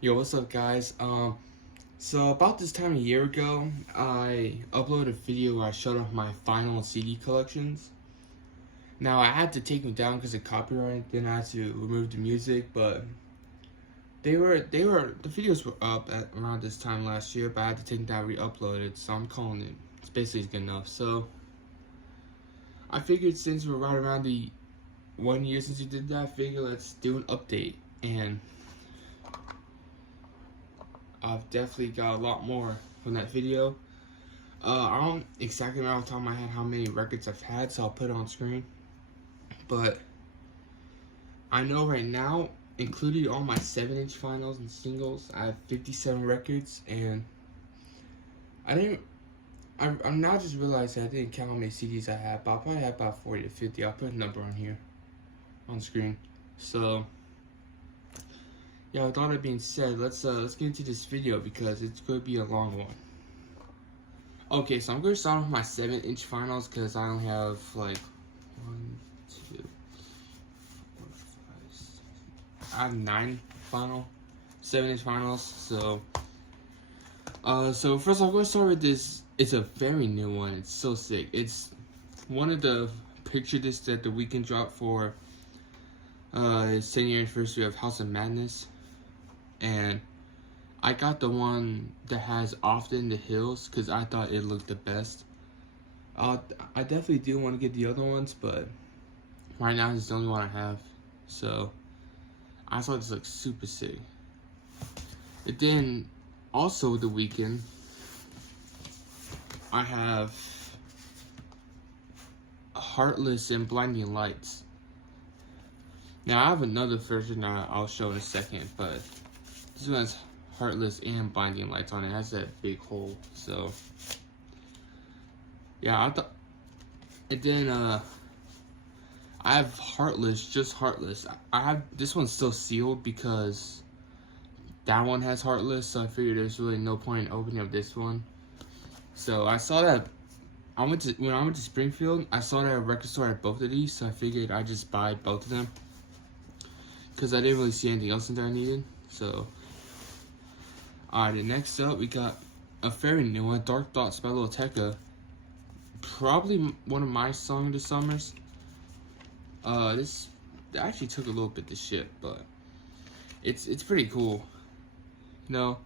Yo, what's up, guys? So about this time a year ago, I uploaded a video where I showed off my final CD collections. Now I had to take them down because of copyright. Then I had to remove the music, but the videos were up at around this time last year, but I had to take them down, re-upload it. So I'm calling it. It's basically good enough. So I figured since we're right around the 1 year since we did that, I figured let's do an update and. I've definitely got a lot more from that video. I don't exactly know off the top of my head how many records I've had, so I'll put it on screen. But I know right now, including all my 7-inch finals and singles, I have 57 records, and I didn't. I'm now just realizing I didn't count how many CDs I have, but I'll probably have about 40 to 50. I'll put a number on here, on screen. So yeah, with all that being said, let's get into this video because it's going to be a long one. Okay, so I'm going to start with my 7-inch finals because I only have like 1, 2, 4, 5, 6. I have 9 final 7-inch finals. So first I'm going to start with this. It's a very new one. It's so sick. It's one of the picture discs that The Weeknd dropped for his 10-year anniversary of House of Madness, and I got the one that has Off in the Hills because I thought it looked the best. I definitely do want to get the other ones, but right now it's the only one I have. So I thought this looked super sick. And then also The Weeknd, I have Heartless and Blinding Lights. Now I have another version that I'll show in a second, but this one has Heartless and Blinding Lights on it. It has that big hole. So yeah, I thought. And then I have Heartless, just Heartless. I have this one's still sealed because that one has Heartless, so I figured there's really no point in opening up this one. So I saw that when I went to Springfield, I saw that at a record store at both of these, so I figured I'd just buy both of them because I didn't really see anything else in there I needed. So alright, next up we got a very new one, Dark Thoughts by Lil Tecca. Probably one of my song of the summers. This actually took a little bit to ship, but it's pretty cool. You know,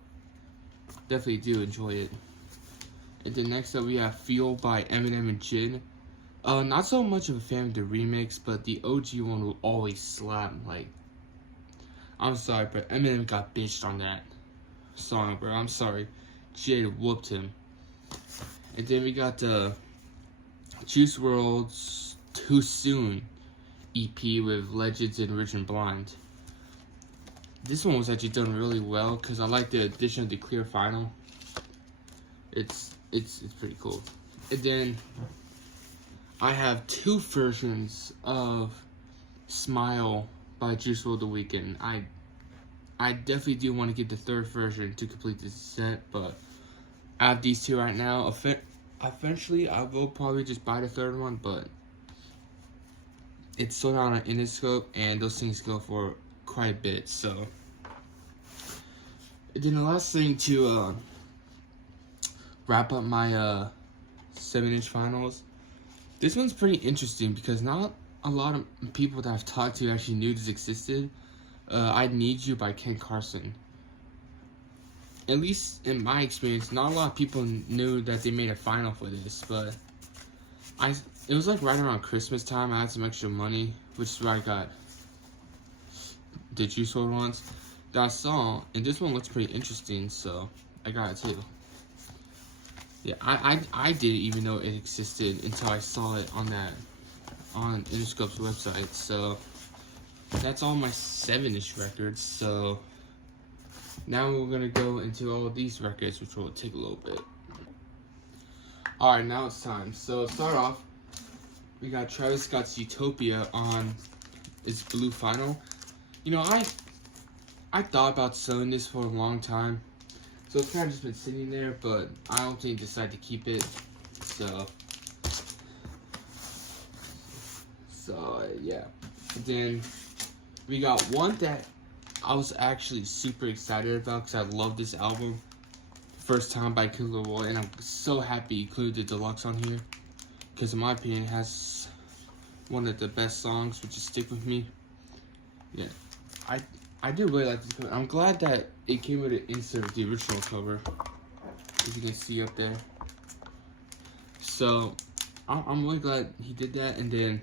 definitely do enjoy it. And then next up we have Feel by Eminem and Jid. Not so much of a fan of the remix, but the OG one will always slap. Like, I'm sorry, but Eminem got bitched on that song, bro. I'm sorry. Jid whooped him. And then we got the Juice WRLD's Too Soon EP with Legends and Rich and Blind. This one was actually done really well because I like the addition of the clear vinyl. It's pretty cool. And then I have 2 versions of Smile by Juice WRLD The Weeknd. I definitely do want to get the 3rd version to complete this set, but I have these 2 right now. Eventually, I will probably just buy the 3rd one, but it's sold out on Interscope, and those things go for quite a bit. So, and then the last thing to wrap up my 7-inch finals. This one's pretty interesting because not a lot of people that I've talked to actually knew this existed. I Need You by Ken Carson. At least in my experience, not a lot of people knew that they made a final for this, but it was like right around Christmas time. I had some extra money, which is where I got the Juice WRLD ones that I saw, and this one looks pretty interesting, so I got it too. Yeah, I didn't even know it existed until I saw it on Interscope's website. So that's all my 7-inch records. So now we're gonna go into all of these records, which will take a little bit. Alright, now it's time. So start off, we got Travis Scott's Utopia on its blue vinyl. You know, I thought about selling this for a long time. So it's kind of just been sitting there, but I ultimately decided to keep it. So yeah. And then we got one that I was actually super excited about because I love this album. First Time by Kid Laroi, and I'm so happy he included the deluxe on here because in my opinion it has one of the best songs, which is Stick With Me. Yeah, I do really like this cover. I'm glad that it came with an insert of the original cover, as you can see up there. So I'm really glad he did that. And then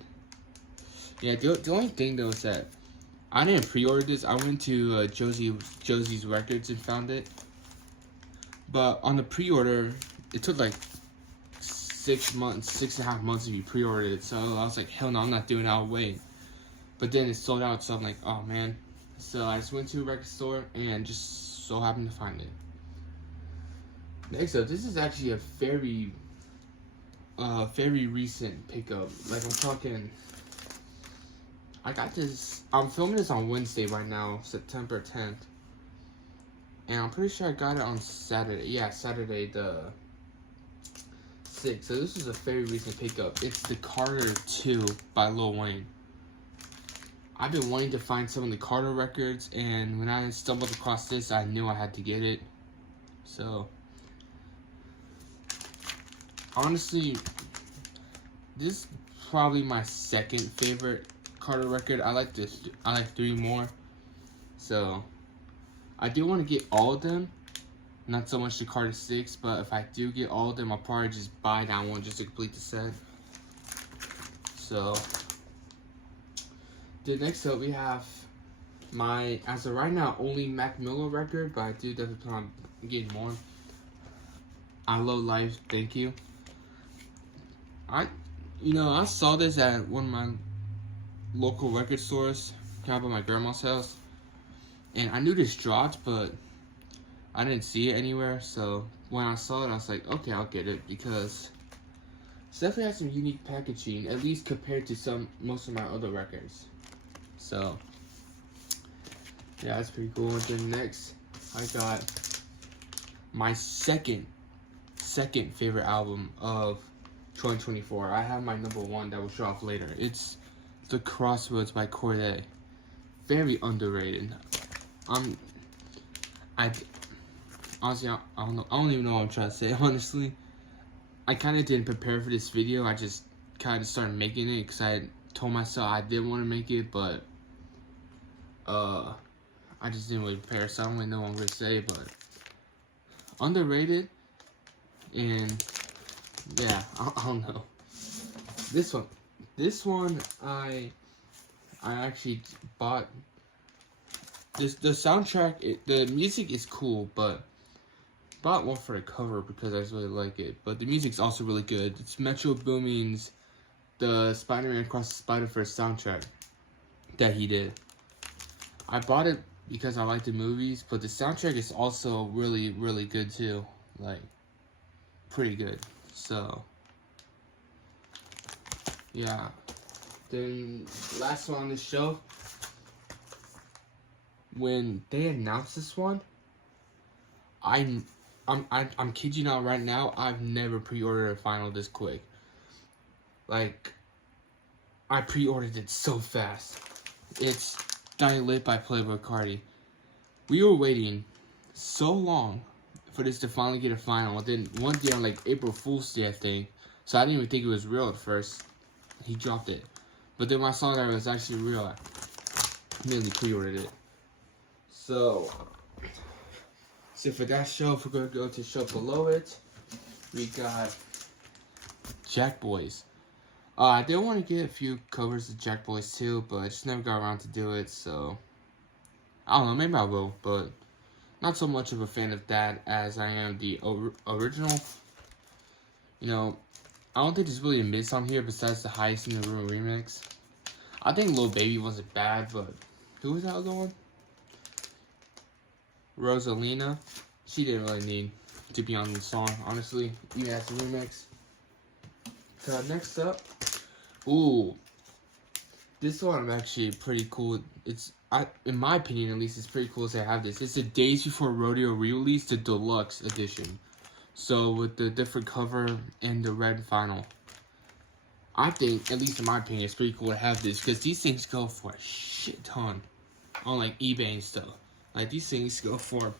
yeah, the only thing though is that I didn't pre-order this. I went to Josie's Records and found it. But on the pre-order, it took like 6.5 months if you pre-ordered it. So I was like, hell no, I'm not doing it, I'll wait. But then it sold out, so I'm like, oh man. So I just went to a record store and just so happened to find it. Next up, this is actually a very recent pickup. Like I'm talking, I got this, I'm filming this on Wednesday right now, September 10th. And I'm pretty sure I got it on Saturday. Yeah, Saturday the 6th. So this is a very recent pickup. It's the Carter 2 by Lil Wayne. I've been wanting to find some of the Carter records, and when I stumbled across this, I knew I had to get it. So, honestly, this is probably my second favorite Carter record. I like 3 more. So, I do want to get all of them. Not so much the Carter 6, but if I do get all of them, I'll probably just buy that one just to complete the set. So, the next up we have my, as of right now, only Mac Miller record, but I do definitely plan on getting more. I Love Life, Thank You. I saw this at one of my local record stores, kind of by my grandma's house, and I knew this dropped, but I didn't see it anywhere. So when I saw it, I was like, okay, I'll get it because it definitely has some unique packaging, at least compared to most of my other records. So yeah, that's pretty cool. And then next, I got my second favorite album of 2024. I have my number 1 that will show off later. It's The Crossroads by Cordae. Very underrated. Honestly, I don't even know what I'm trying to say. Honestly, I kind of didn't prepare for this video. I just kind of started making it because I told myself I didn't want to make it, but I just didn't really prepare, so I don't really know what I'm gonna say. But underrated, and yeah, I don't know. This one, I actually bought. The soundtrack, the music is cool, but bought one for the cover because I just really like it. But the music's also really good. It's Metro Boomin's the Spider-Man Across the Spider-Verse soundtrack that he did. I bought it because I like the movies, but the soundtrack is also really, really good too. Like, pretty good. So, yeah. Then, last one on the show. When they announced this one, I'm kidding you not right now, I've never pre-ordered a vinyl this quick. Like, I pre-ordered it so fast. It's Dying Lit by Playboi Carti. We were waiting so long for this to finally get a vinyl. And then one day on like April Fool's Day, I think. So I didn't even think it was real at first. He dropped it. But then when I saw that it was actually real, I immediately pre-ordered it. So for that shelf, we're going to go to shelf below it. We got Jack Boys. I did want to get a few covers of Jack Boys too, but I just never got around to do it, so I don't know, maybe I will, but not so much of a fan of that as I am the original. You know, I don't think there's really a miss on here besides the Highest in the Room remix. I think Lil Baby wasn't bad, but who was that other one? Rosalina. She didn't really need to be on the song, honestly, even as a remix. So next up, ooh, this one I'm actually pretty cool. In my opinion at least, it's pretty cool to have this. It's the Days Before Rodeo re-release, the deluxe edition. So with the different cover and the red vinyl. I think, at least in my opinion, it's pretty cool to have this because these things go for a shit ton. on like eBay and stuff. Like these things go for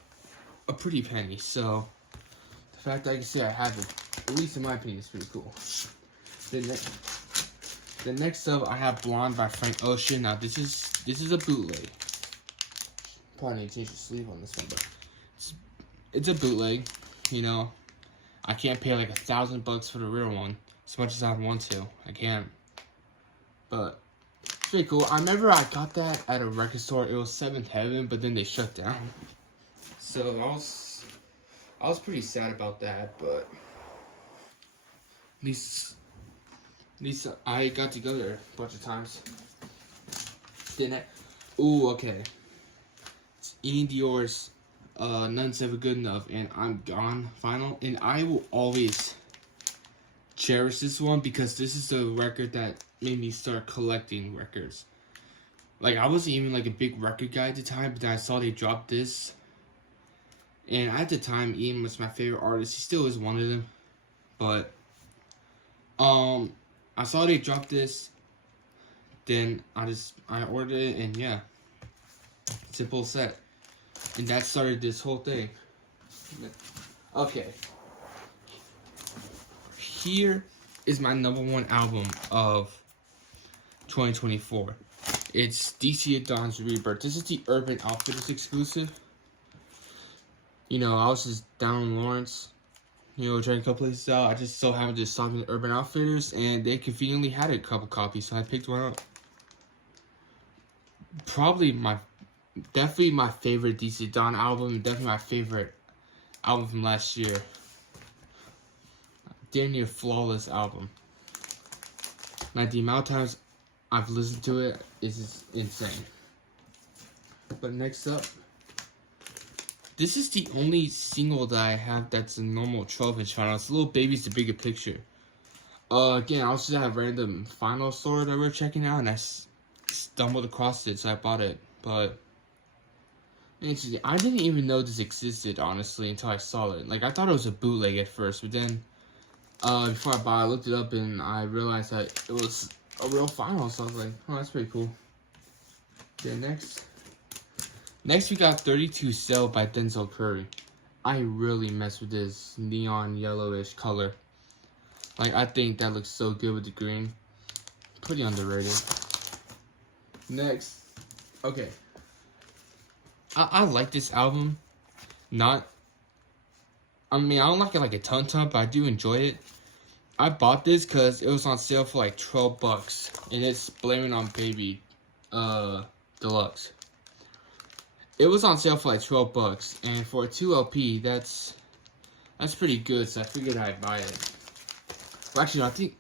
a pretty penny. So the fact that I can say I have it, at least in my opinion, is pretty cool. The next up, I have Blonde by Frank Ocean. Now this is a bootleg. Probably need to change the sleeve on this one, but it's a bootleg. You know, I can't pay like $1,000 for the real one as much as I'd want to. I can't. But it's pretty cool. I remember I got that at a record store. It was Seventh Heaven, but then they shut down. So I was pretty sad about that, but at least I got to go there a bunch of times. Ooh, okay. It's Ian Dior's None's Ever Good Enough and I'm Gone Final. And I will always cherish this one because this is the record that made me start collecting records. Like, I wasn't even like a big record guy at the time, but then I saw they dropped this. And at the time, Ian was my favorite artist. He still is one of them. But, I saw they dropped this. Then I ordered it, and yeah. Simple set. And that started this whole thing. Okay. Here is my #1 album of 2024. It's DC at Dawn's Rebirth. This is the Urban Outfitters exclusive. You know, I was just down in Lawrence, you know, trying a couple places out. I just so happened to stop in Urban Outfitters, and they conveniently had a couple copies, so I picked one up. Definitely my favorite DC Dawn album, and definitely my favorite album from last year. Damn near flawless album. Like, the amount of times I've listened to it is just insane. But next up, this is the only single that I have that's a normal 12-inch vinyl. It's Lil Baby's The Bigger Picture. Again, I was just at a random vinyl store that we were checking out, and I stumbled across it, so I bought it. But interesting. I didn't even know this existed, honestly, until I saw it. Like, I thought it was a bootleg at first, but then before I bought it, I looked it up, and I realized that it was a real vinyl, so I was like, oh, that's pretty cool. Okay, Next we got 32 Cell by Denzel Curry. I really mess with this neon yellowish color. Like, I think that looks so good with the green. Pretty underrated. Next, okay. I like this album. I don't like it like a ton, but I do enjoy it. I bought this because it was on sale for like $12, and it's Blaming on Baby, Deluxe. It was on sale for like $12, and for a 2 LP, that's pretty good. So I figured I'd buy it. Well, actually, I think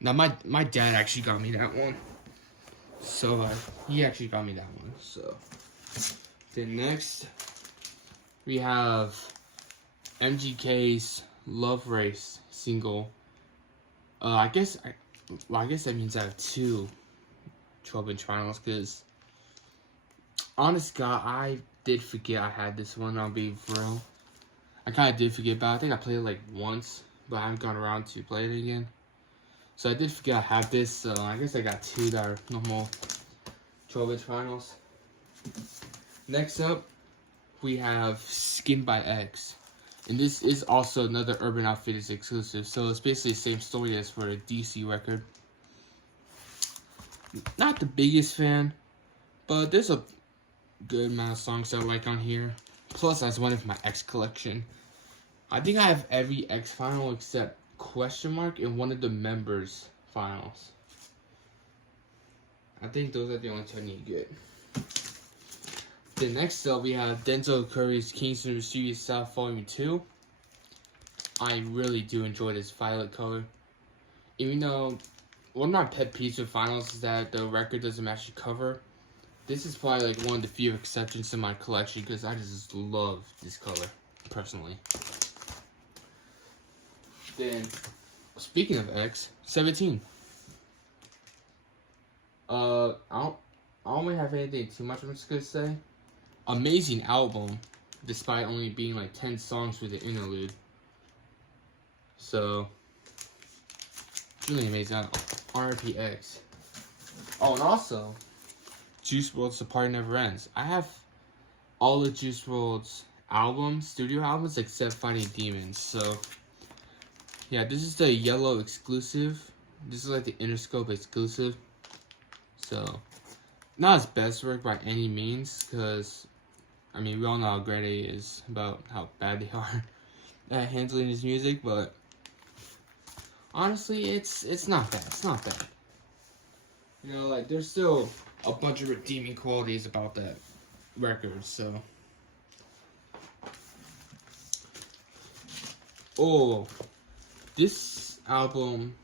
my dad actually got me that one. So he actually got me that one. So then next we have MGK's Love Race single. I guess that means I have 2 12-inch vinyls, because honest God, I did forget I had this one. I'll be real. I kind of did forget about it. I think I played it like once, but I haven't gone around to play it again. So I did forget I have this. So I guess I got 2 that are normal 12-inch vinyls. Next up, we have Skin by X. And this is also another Urban Outfitters exclusive. So it's basically the same story as for a DC record. Not the biggest fan, but there's a good amount of songs I like on here. Plus, that's one of my X collection. I think I have every X vinyl except Question Mark and one of the members' vinyls. I think those are the only 2 I need to get. Then next up, we have Denzel Curry's Kingston Mysterious South Volume 2. I really do enjoy this violet color. Even though one of my pet peeves with vinyls is that the record doesn't match the cover. This is probably like one of the few exceptions in my collection because I just love this color, personally. Then, speaking of X, 17. I don't really have anything too much I'm just gonna say. Amazing album, despite only being like 10 songs with an interlude. So, it's really amazing. RPX. Oh, and also, Juice WRLD's The Party Never Ends. I have all the Juice WRLD's albums, studio albums, except Fighting Demons. So, yeah, this is the yellow exclusive. This is like the Interscope exclusive. So, not his best work by any means, because, I mean, we all know how great he is about how bad they are at handling his music, but honestly, it's not bad. It's not bad. You know, like, there's still a bunch of redeeming qualities about that record, so. Oh, this album,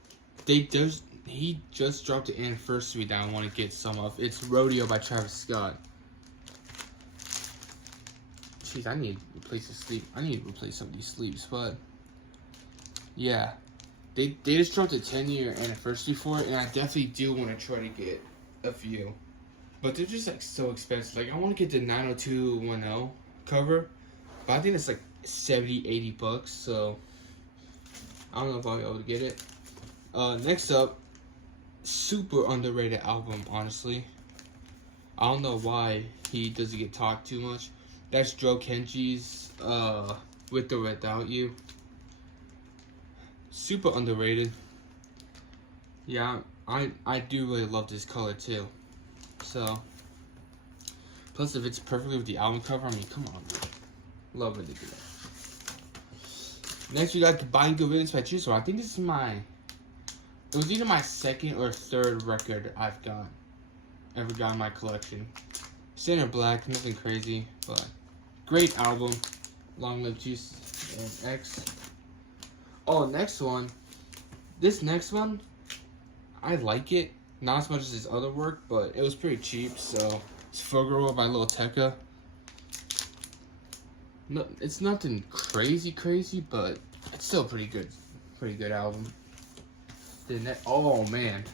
he just dropped the anniversary that I want to get some of. It's Rodeo by Travis Scott. Jeez, I need to replace the sleep. I need to replace some of these sleeps, but yeah. They just dropped a 10-year anniversary for it, and I definitely do want to try to get a few. But they're just like so expensive. Like, I want to get the 90210 cover, but I think it's like 70, 80 bucks, so I don't know if I'll be able to get it. Next up, super underrated album, honestly. I don't know why he doesn't get talked too much. That's Joe Kenji's With or Without You. Super underrated. Yeah, I do really love this color too. So, plus if it's perfectly with the album cover, I mean, come on, man. Love when they do that. Next, we got Goodbye and Good Riddance by Juice WRLD. I think this is it was either my second or third record I've ever got in my collection. Standard black, nothing crazy, but great album. Long Live Juice and X. Oh, next one. This next one, I like it. Not as much as his other work, but it was pretty cheap, so it's Fugaro by Lil Tecca. No, it's nothing crazy, but it's still pretty good. Pretty good album. Oh man.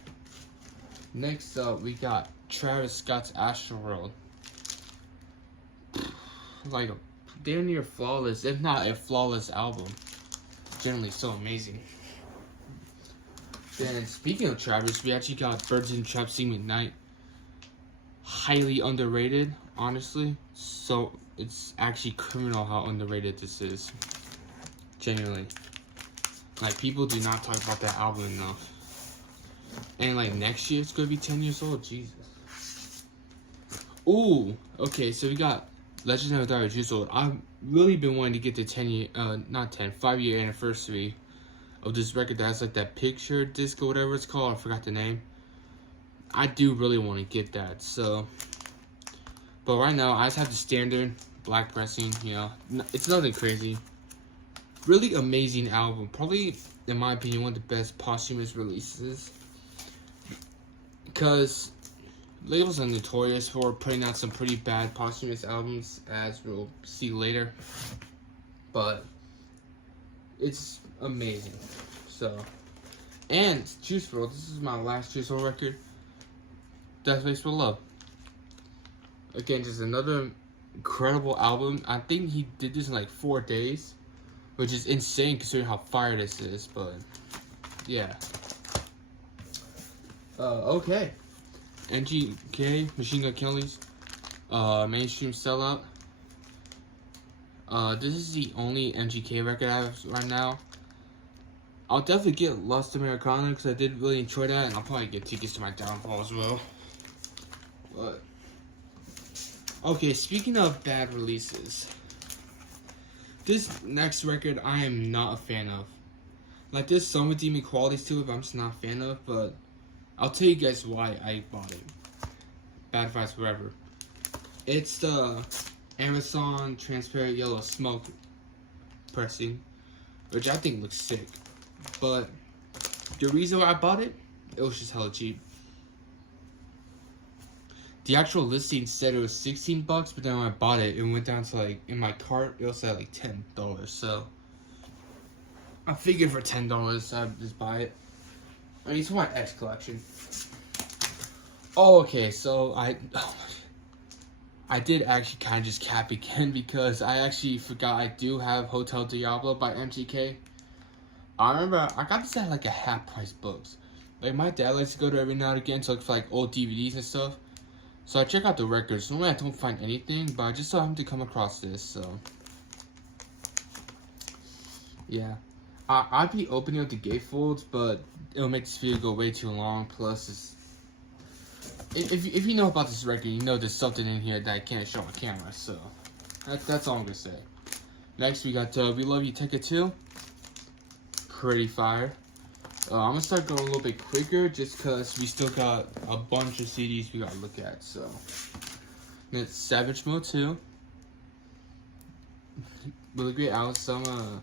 Next up, we got Travis Scott's Astroworld. Like a damn near flawless, if not a flawless album. Generally so amazing. Then speaking of Travis, we actually got Birds in the Trap Sing McKnight. Highly underrated, honestly. So it's actually criminal how underrated this is. Genuinely. Like, people do not talk about that album enough. And like next year it's gonna be 10 years old. Jesus. Ooh, okay, so we got Legend of Dark Juice WRLD. I've really been wanting to get the 5-year anniversary of this record that has like that picture disc or whatever it's called. I forgot the name. I do really want to get that, so. But right now, I just have the standard black pressing, you know. It's nothing crazy. Really amazing album. Probably, in my opinion, one of the best posthumous releases. Because labels are notorious for putting out some pretty bad posthumous albums, as we'll see later. But it's amazing. So, and Juice WRLD. This is my last Juice WRLD record. Death Face for Love. Again, just another incredible album. I think he did this in like 4 days, which is insane considering how fire this is. But yeah. Okay. MGK, Machine Gun Kelly's Mainstream Sellout. This is the only MGK record I have right now. I'll definitely get Lost Americana because I did really enjoy that, and I'll probably get tickets to my downfall as well. But okay, speaking of bad releases, this next record I am not a fan of. Like, there's some redeeming qualities to it, but I'm just not a fan of. But I'll tell you guys why I bought it. Bad Vibes Forever. It's the Amazon Transparent Yellow Smoke pressing, which I think looks sick. But the reason why I bought it, it was just hella cheap. The actual listing said it was 16 bucks, but then when I bought it, it went down to like, in my cart, it was at like $10. So I figured for $10, I'd just buy it. I mean, it's my X collection. Oh, okay, so I did actually kind of just cap again because I actually forgot I do have Hotel Diablo by MGK. I remember I got this at like a half price books. Like, my dad likes to go to every now and again to look for like old DVDs and stuff. So I check out the records. Normally I don't find anything, but I just so happened to come across this, so yeah. I'd be opening up the gatefolds, but it'll make this video go way too long. Plus, if you know about this record, you know there's something in here that I can't show on camera. So that's all I'm gonna say. Next, we got We Love You Tekka 2. Pretty fire. I'm gonna start going a little bit quicker just because we still got a bunch of CDs we gotta look at. So, it's Savage Mode 2. Really great album. Some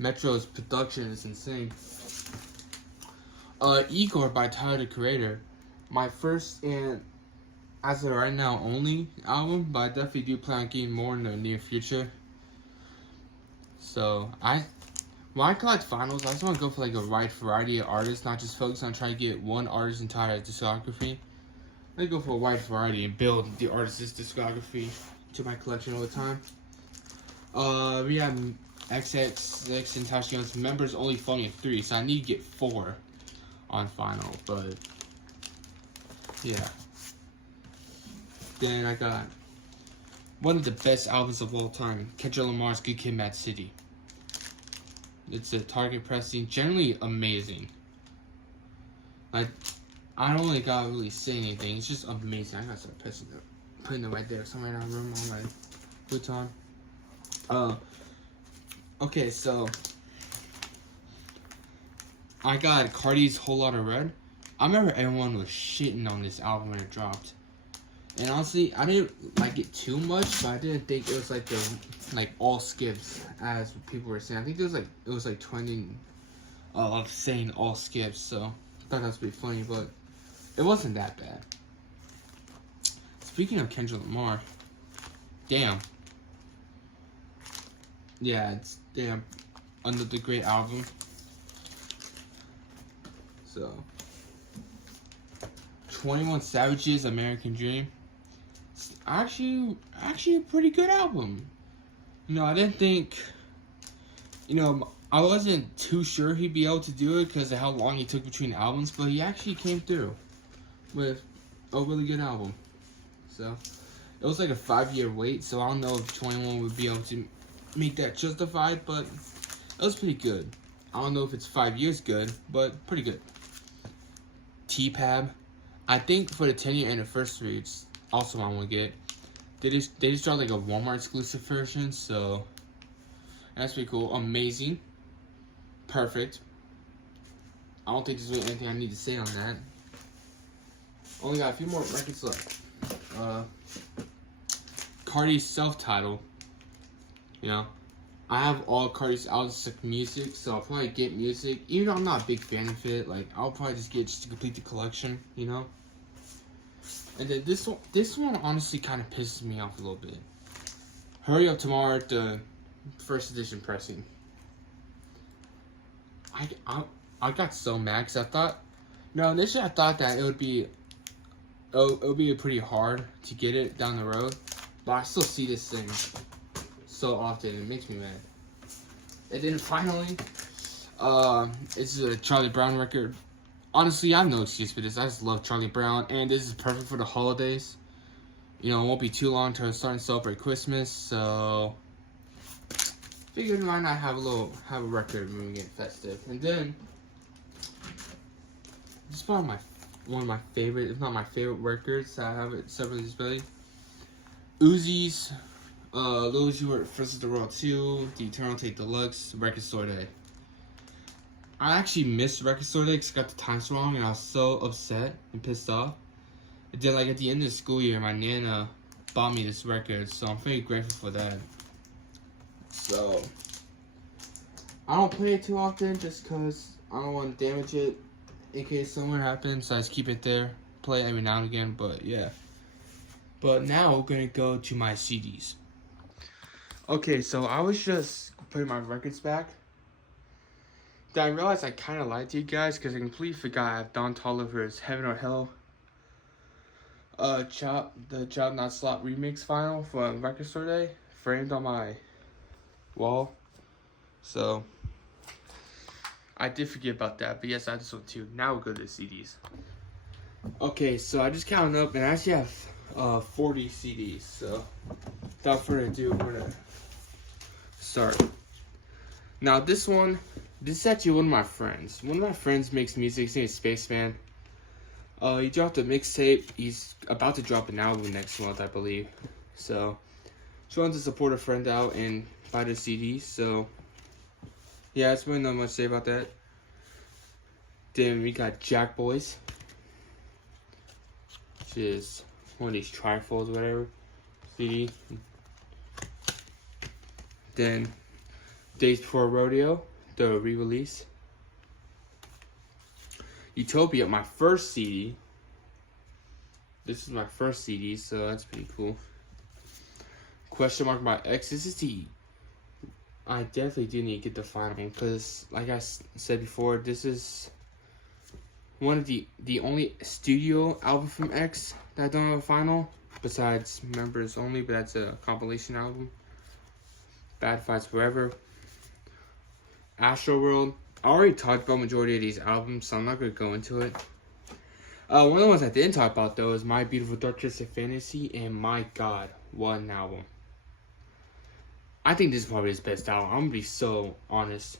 Metro's production is insane. Igor by Tyler the Creator. My first and as of right now only album, but I definitely do plan on getting more in the near future. So when I collect vinyls, I just want to go for like a wide variety of artists, not just focus on trying to get one artist's entire discography. I go for a wide variety and build the artist's discography to my collection all the time. We have XXX and Tashkent's members only falling at 3, so I need to get 4 on vinyl, but yeah. Then I got one of the best albums of all time, Kendrick Lamar's Good Kid, Mad City. It's a Target pressing, generally amazing. I don't really gotta really say anything. It's just amazing. I gotta start putting it right there, somewhere in our room on my futon. Okay, so I got Cardi's Whole Lotta Red. I remember everyone was shitting on this album when it dropped. And honestly, I didn't like it too much, but I didn't think it was like all skips as people were saying. I think it was like trending of saying all skips, so I thought that was pretty funny, but it wasn't that bad. Speaking of Kendrick Lamar, damn. Yeah, it's damn another great album. So 21 Savage's American Dream. Actually a pretty good album. You know, I didn't think, you know, I wasn't too sure he'd be able to do it because of how long he took between albums, but he actually came through with a really good album. So, it was like a 5-year wait, so I don't know if 21 would be able to make that justified, but it was pretty good. I don't know if it's 5 years good, but pretty good. T-Pab. I think for the 10-year anniversary, it's also I want to get. They just dropped like a Walmart exclusive version, so that's pretty cool. Amazing, perfect. I don't think there's really anything I need to say on that. Only got a few more records left. Cardi's self-titled. You know, I have all Cardi's albums music, so I'll probably get music. Even though I'm not a big fan of it, like I'll probably just get to complete the collection. You know. And then this one honestly kind of pisses me off a little bit. Hurry Up Tomorrow at the first edition pressing. I got so mad because I thought, initially I thought that it would be pretty hard to get it down the road, but I still see this thing so often. It makes me mad. And then finally, it's a Charlie Brown record. Honestly, I have no excuse for this. I just love Charlie Brown, and this is perfect for the holidays. You know, it won't be too long until it's starting to celebrate Christmas, so figured why not have a record when we get festive. And then, this is probably one of my favorite, if not my favorite records that I have it separately displayed. Uzi's, Lil Uzi Vert vs. the World 2, The Eternal Take Deluxe, Record Store Day. I actually missed Record Store Day because I got the times wrong and I was so upset and pissed off. And then, like, at the end of the school year, my Nana bought me this record, so I'm very grateful for that. So, I don't play it too often just because I don't want to damage it in case something happens, so I just keep it there. Play it every now and again, but yeah. But now we're going to go to my CDs. Okay, so I was just putting my records back. Then I realized I kind of lied to you guys because I completely forgot I have Don Toliver's Heaven or Hell. The Job Not Slot remix vinyl from Record Store Day framed on my wall. So I did forget about that, but yes, I have this one too. Now we'll go to the CDs. Okay, so I just counted up and I actually have 40 CDs. So without further ado, we're gonna start. Now this is actually one of my friends. One of my friends makes music. His name is Spaceman. He dropped a mixtape. He's about to drop an album next month, I believe. So just wanted to support a friend out and buy the CD. So yeah, that's really not much to say about that. Then we got Jack Boys, which is one of these trifolds, whatever, CD. Then Days Before Rodeo, the re-release. Utopia, my first CD. This is my first CD, so that's pretty cool. Question Mark by X. This is I definitely do need to get the final one because, like I said before, this is one of the only studio album from X that I don't have a final. Besides Members Only, but that's a compilation album. Bad Fights Forever. Astro World. I already talked about majority of these albums, so I'm not going to go into it. One of the ones I didn't talk about, though, is My Beautiful Dark Twisted Fantasy, and my god, what an album. I think this is probably his best album. I'm going to be so honest.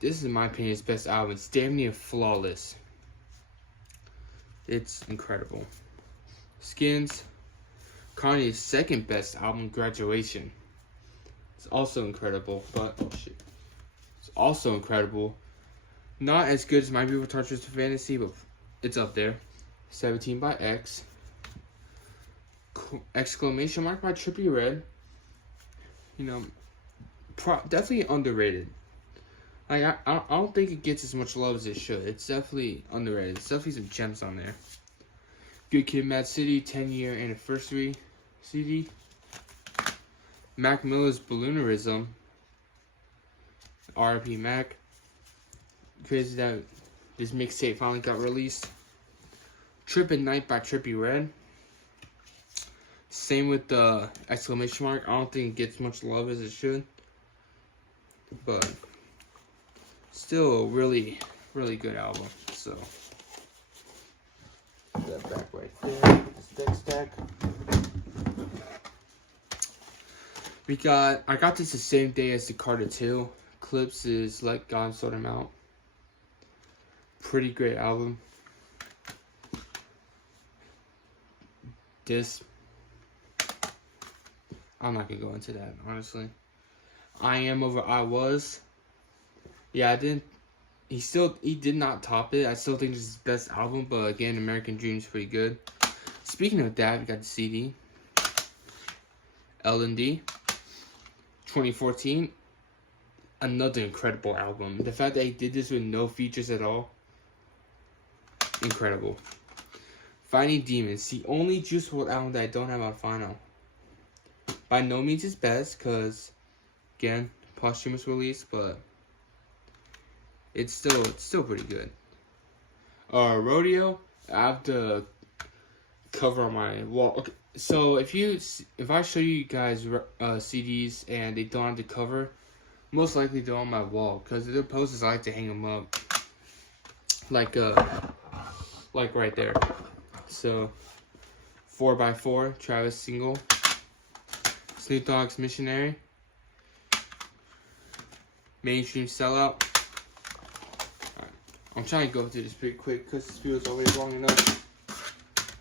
This is, in my opinion, his best album. It's damn near flawless. It's incredible. Skins. Kanye's second best album, Graduation. It's also incredible, but, oh shit. It's also incredible. Not as good as My Beautiful Dark Twisted Fantasy, but it's up there. 17 by X. Exclamation Mark by Trippie Redd. You know, definitely underrated. Like, I don't think it gets as much love as it should. It's definitely underrated. There's definitely some gems on there. Good Kid, Mad City, 10-year anniversary CD. Mac Miller's Balloonerism. R.I.P. Mac. Crazy that this mixtape finally got released. Trippin' Night by Trippie Redd. Same with the exclamation mark. I don't think it gets much love as it should. But still a really, really good album. So put that back right there. This deck stack. I got this the same day as the Carter 2. Clips is Let God Sort Him Out. Pretty great album. This, I'm not gonna go into that, honestly. I Am Over I Was. Yeah, he did not top it. I still think this is his best album, but again, American Dream is pretty good. Speaking of that, we got the CD. L&D. 2014. Another incredible album. The fact that he did this with no features at all. Incredible. Finding Demons. The only Juice WRLD album that I don't have on final. By no means his best, because, again, posthumous release, but it's still pretty good. Rodeo. I have the cover on my wall. Okay, so if I show you guys CDs and they don't have the cover, most likely they're on my wall, because they're posters. I like to hang them up, like right there. So 4x4, Travis single. Snoop Dogg's Missionary. Mainstream Sellout. Alright. I'm trying to go through this pretty quick because this video is already long enough.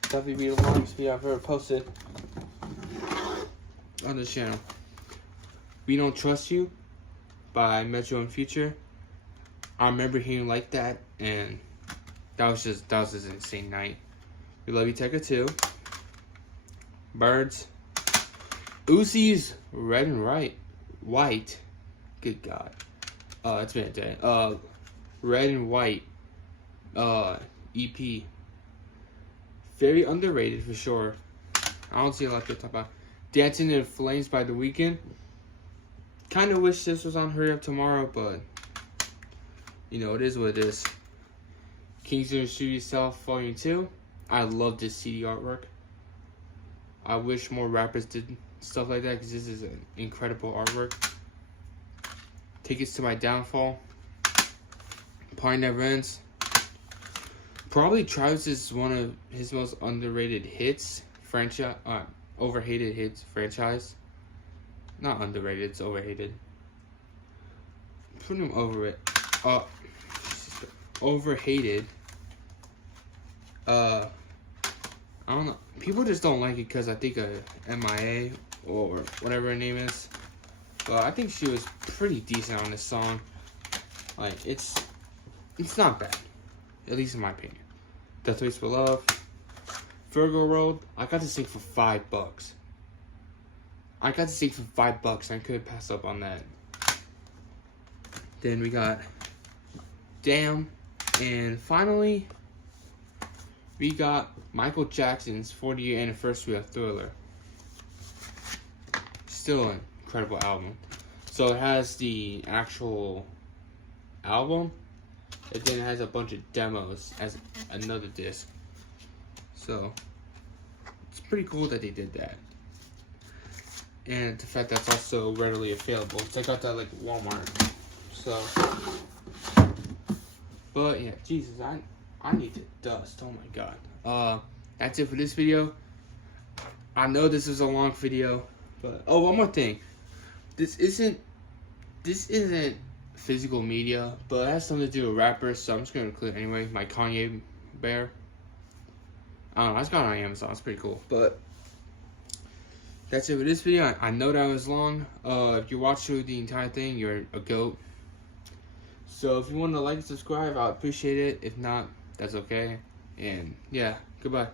Definitely be the longest video I've ever posted on this channel. We Don't Trust You by Metro and Future. I remember hearing Like That, and that was just an insane night. We Love You Tekka 2. Birds. Uzi's Red and White. Good God. It's been a day. Red and White. EP. Very underrated for sure. I don't see a lot to talk about. Dancing in Flames by The Weeknd. Kind of wish this was on Hurry Up Tomorrow, but you know, it is what it is. Kingston Shoot Yourself Volume 2. I love this CD artwork. I wish more rappers did stuff like that, because this is an incredible artwork. Tickets to My Downfall. Party Never Ends. Probably Travis is one of his most underrated hits, overhated hits franchise. Not underrated, it's overhated. Put him over it. Overhated. I don't know. People just don't like it because I think MIA or whatever her name is. But I think she was pretty decent on this song. Like, it's not bad. At least in my opinion. Death Waits for Love. Virgo Road. I got to sing for $5. I got to sing for $5 and I couldn't pass up on that. Then we got Damn. And finally, we got Michael Jackson's 40-year anniversary of Thriller. Still an incredible album. So it has the actual album. And then it has a bunch of demos as another disc. So it's pretty cool that they did that. And the fact that's also readily available. So I got that like Walmart. So, but yeah, Jesus, I need to dust. Oh my god. That's it for this video. I know this is a long video, but oh, one more thing. This isn't physical media, but it has something to do with rappers, so I'm just gonna include it anyway. My Kanye bear. I don't know, I just got it on Amazon. It's pretty cool. But that's it for this video. I know that was long. If you watched through the entire thing, you're a goat. So if you want to like and subscribe, I'd appreciate it. If not, that's okay. And yeah, goodbye.